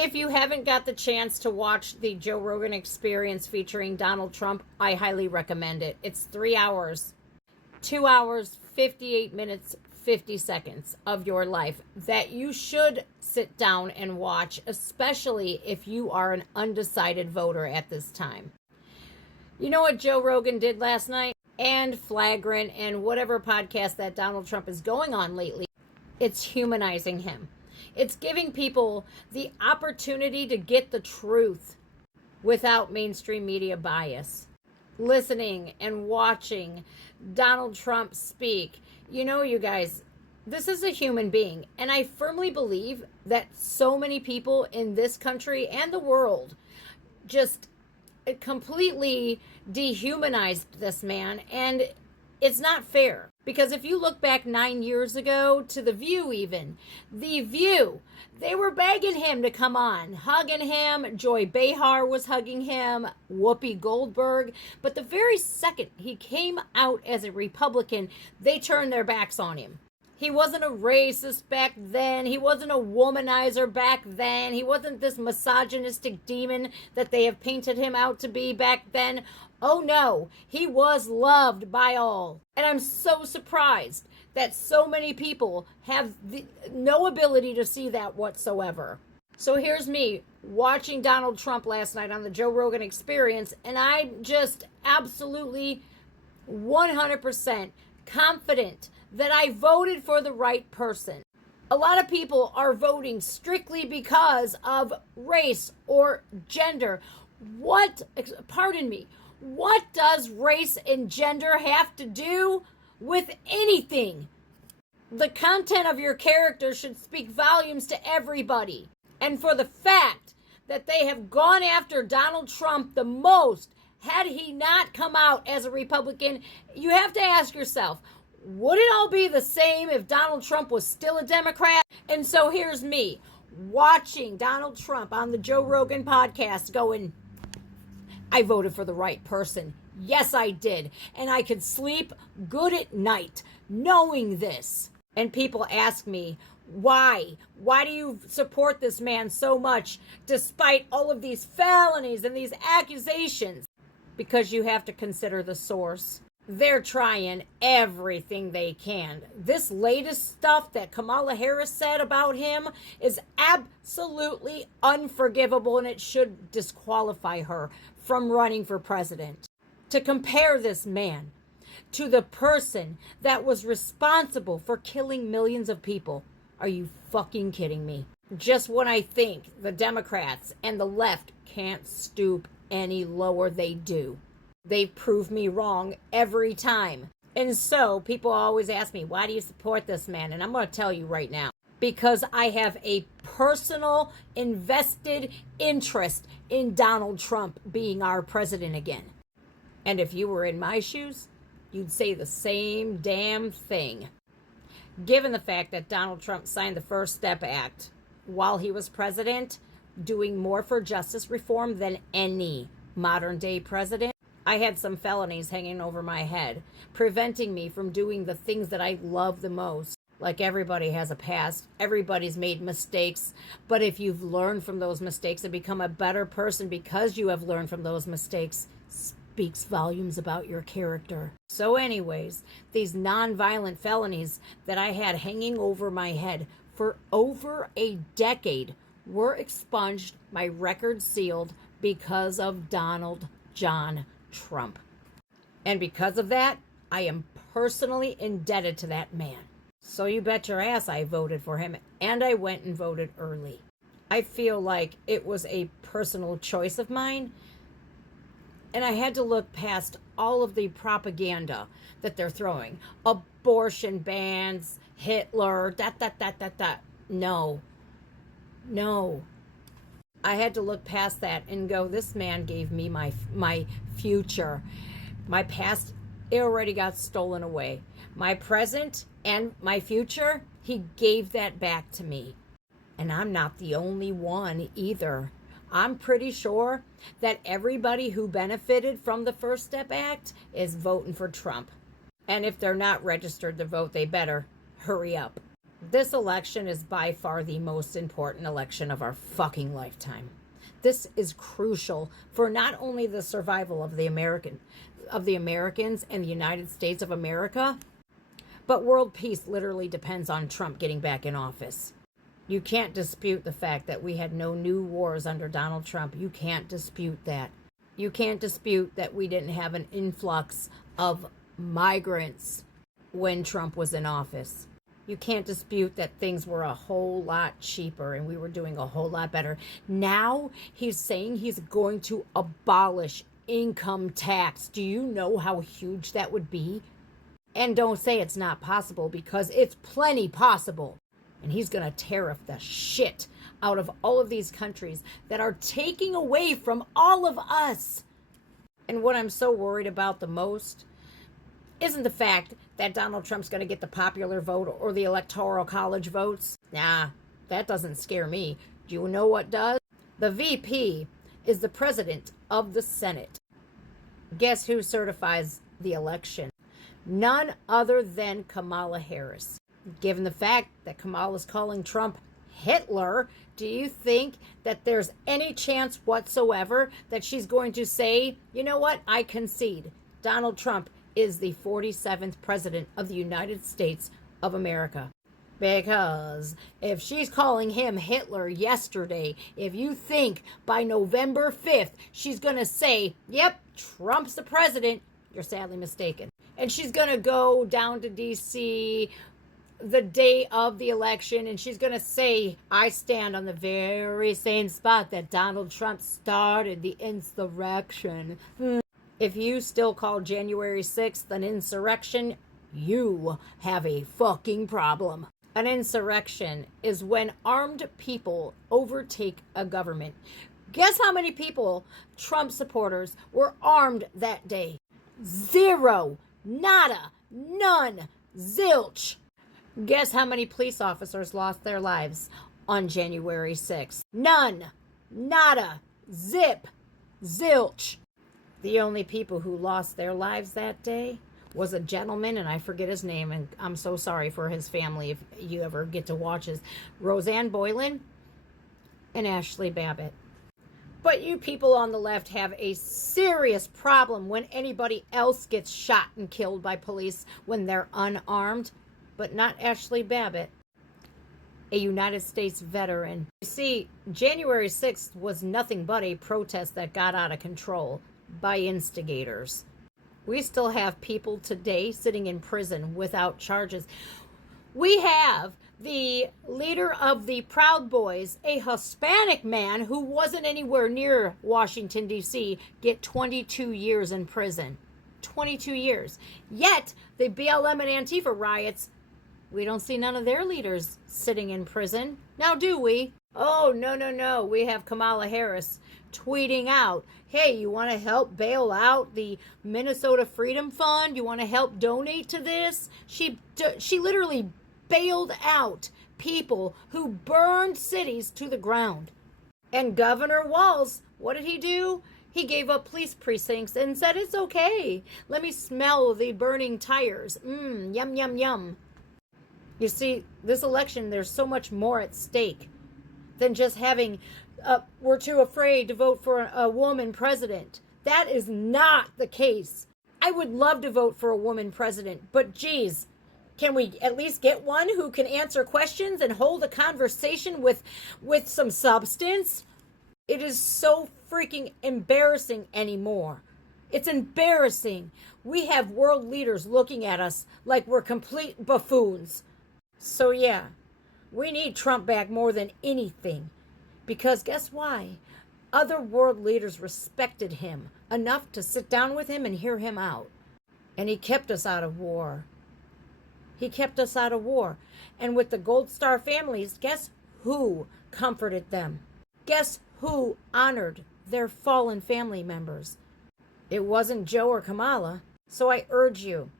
If you haven't got the chance to watch the Joe Rogan Experience featuring Donald Trump, I highly recommend it. It's 3 hours, 2 hours, 58 minutes, 50 seconds of your life that you should sit down and watch, especially if you are an undecided voter at this time. You know what Joe Rogan did last night? And Flagrant and whatever podcast that Donald Trump is going on lately, it's humanizing him. It's giving people the opportunity to get the truth without mainstream media bias. Listening and watching Donald Trump speak. You know, you guys, this is a human being. And I firmly believe that so many people in this country and the world just completely dehumanized this man. And it's not fair. Because if you look back 9 years ago to The View even, The View, they were begging him to come on, hugging him. Joy Behar was hugging him, Whoopi Goldberg. But the very second he came out as a Republican, they turned their backs on him. He wasn't a racist back then. He wasn't a womanizer back then. He wasn't this misogynistic demon that they have painted him out to be back then. Oh no, he was loved by all. And I'm so surprised that so many people have no ability to see that whatsoever. So here's me watching Donald Trump last night on the Joe Rogan Experience, and I'm just absolutely 100% confident that I voted for the right person. A lot of people are voting strictly because of race or gender. What does race and gender have to do with anything? The content of your character should speak volumes to everybody. And for the fact that they have gone after Donald Trump the most, had he not come out as a Republican, you have to ask yourself, would it all be the same if Donald Trump was still a Democrat? And so here's me watching Donald Trump on the Joe Rogan podcast going, I voted for the right person. Yes, I did. And I could sleep good at night knowing this. And people ask me, why? Why do you support this man so much despite all of these felonies and these accusations? Because you have to consider the source. They're trying everything they can. This latest stuff that Kamala Harris said about him is absolutely unforgivable, and it should disqualify her from running for president. To compare this man to the person that was responsible for killing millions of people, are you fucking kidding me? Just when I think the Democrats and the left can't stoop any lower, they do. They prove me wrong every time. And so people always ask me, why do you support this man? And I'm going to tell you right now, because I have a personal invested interest in Donald Trump being our president again. And if you were in my shoes, you'd say the same damn thing. Given the fact that Donald Trump signed the First Step Act while he was president, doing more for justice reform than any modern day president, I had some felonies hanging over my head, preventing me from doing the things that I love the most. Like, everybody has a past, everybody's made mistakes, but if you've learned from those mistakes and become a better person because you have learned from those mistakes, speaks volumes about your character. So anyways, these non-violent felonies that I had hanging over my head for over a decade were expunged, my record sealed, because of Donald John Trump. And because of that, I am personally indebted to that man. So you bet your ass I voted for him, and I went and voted early. I feel like it was a personal choice of mine, and I had to look past all of the propaganda that they're throwing. Abortion bans, Hitler, No. I had to look past that and go, this man gave me my future. My past, it already got stolen away. My present and my future, he gave that back to me. And I'm not the only one either. I'm pretty sure that everybody who benefited from the First Step Act is voting for Trump. And if they're not registered to vote, they better hurry up. This election is by far the most important election of our fucking lifetime. This is crucial for not only the survival of the Americans and the United States of America, but world peace literally depends on Trump getting back in office. You can't dispute the fact that we had no new wars under Donald Trump. You can't dispute that. You can't dispute that we didn't have an influx of migrants when Trump was in office. You can't dispute that things were a whole lot cheaper and we were doing a whole lot better. Now he's saying he's going to abolish income tax. Do you know how huge that would be? And don't say it's not possible, because it's plenty possible. And he's going to tariff the shit out of all of these countries that are taking away from all of us. And what I'm so worried about the most isn't the fact that Donald Trump's going to get the popular vote or the electoral college votes. Nah, that doesn't scare me. Do you know what does? The VP is the president of the Senate. Guess who certifies the election? None other than Kamala Harris. Given the fact that Kamala's calling Trump Hitler, do you think that there's any chance whatsoever that she's going to say, you know what, I concede, Donald Trump is the 47th president of the United States of America? Because if she's calling him Hitler yesterday, if you think by November 5th she's going to say, yep, Trump's the president, you're sadly mistaken. And she's going to go down to D.C. the day of the election and she's going to say, I stand on the very same spot that Donald Trump started the insurrection. If you still call January 6th an insurrection, you have a fucking problem. An insurrection is when armed people overtake a government. Guess how many people, Trump supporters, were armed that day? Zero. Nada. None. Zilch. Guess how many police officers lost their lives on January 6th? None. Nada. Zip. Zilch. The only people who lost their lives that day was a gentleman, and I forget his name, and I'm so sorry for his family if you ever get to watch his, Roseanne Boylan and Ashley Babbitt. But you people on the left have a serious problem when anybody else gets shot and killed by police when they're unarmed, but not Ashley Babbitt, a United States veteran. You see, January 6th was nothing but a protest that got out of control by instigators. We still have people today sitting in prison without charges. We have the leader of the Proud Boys, a Hispanic man who wasn't anywhere near Washington, D.C., get 22 years in prison. 22 years. Yet, the BLM and Antifa riots, we don't see none of their leaders sitting in prison. Now, do we? Oh, no. We have Kamala Harris tweeting out, hey, you want to help bail out the Minnesota Freedom Fund? You want to help donate to this? She literally bailed out people who burned cities to the ground. And Governor Walz, what did he do? He gave up police precincts and said, it's okay. Let me smell the burning tires. Yum, yum, yum. You see, this election, there's so much more at stake than just having, we're too afraid to vote for a woman president. That is not the case. I would love to vote for a woman president, but geez, can we at least get one who can answer questions and hold a conversation with some substance? It is so freaking embarrassing anymore. It's embarrassing. We have world leaders looking at us like we're complete buffoons. So yeah, we need Trump back more than anything. Because guess why? Other world leaders respected him enough to sit down with him and hear him out. And he kept us out of war. He kept us out of war. And with the Gold Star families, guess who comforted them? Guess who honored their fallen family members? It wasn't Joe or Kamala. So I urge you,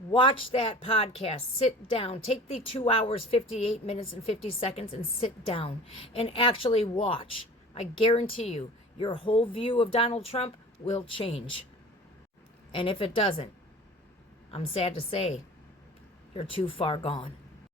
watch that podcast, sit down, take the 2 hours, 58 minutes and 50 seconds and sit down and actually watch. I guarantee you, your whole view of Donald Trump will change. And if it doesn't, I'm sad to say, you're too far gone.